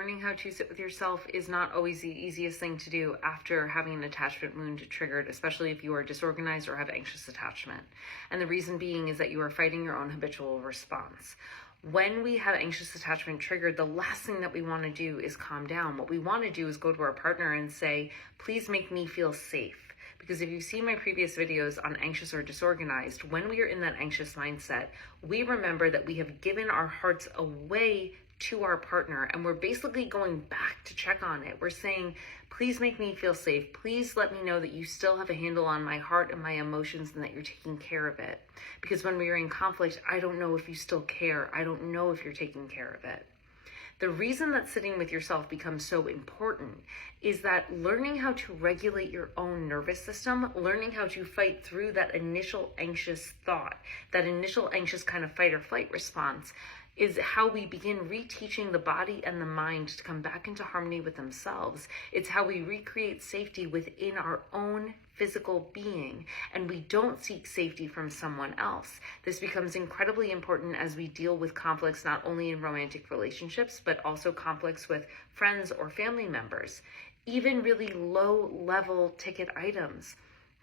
Learning how to sit with yourself is not always the easiest thing to do after having an attachment wound triggered, especially if you are disorganized or have anxious attachment. And the reason being is that you are fighting your own habitual response. When we have anxious attachment triggered, the last thing that we want to do is calm down. What we want to do is go to our partner and say, please make me feel safe. Because if you've seen my previous videos on anxious or disorganized, when we are in that anxious mindset, we remember that we have given our hearts away to our partner, and we're basically going back to check on it. We're saying, please make me feel safe. Please let me know that you still have a handle on my heart and my emotions and that you're taking care of it. Because when we are in conflict, I don't know if you still care. I don't know if you're taking care of it. The reason that sitting with yourself becomes so important is that learning how to regulate your own nervous system, learning how to fight through that initial anxious thought, that initial anxious kind of fight or flight response, is how we begin reteaching the body and the mind to come back into harmony with themselves. It's how we recreate safety within our own physical being, and we don't seek safety from someone else. This becomes incredibly important as we deal with conflicts not only in romantic relationships, but also conflicts with friends or family members. Even really low-level ticket items.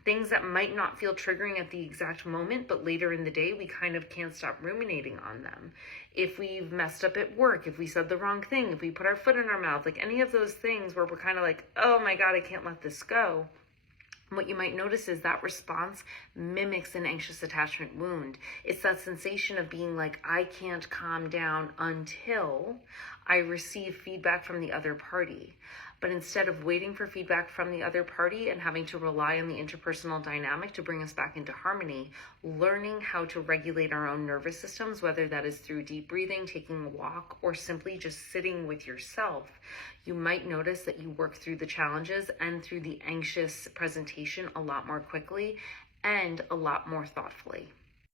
Things that might not feel triggering at the exact moment, but later in the day, we kind of can't stop ruminating on them. If we've messed up at work, if we said the wrong thing, if we put our foot in our mouth, like any of those things where we're kind of like, oh my God, I can't let this go. What you might notice is that response mimics an anxious attachment wound. It's that sensation of being like, I can't calm down until I receive feedback from the other party. But instead of waiting for feedback from the other party and having to rely on the interpersonal dynamic to bring us back into harmony, learning how to regulate our own nervous systems, whether that is through deep breathing, taking a walk, or simply just sitting with yourself, you might notice that you work through the challenges and through the anxious presentation a lot more quickly and a lot more thoughtfully.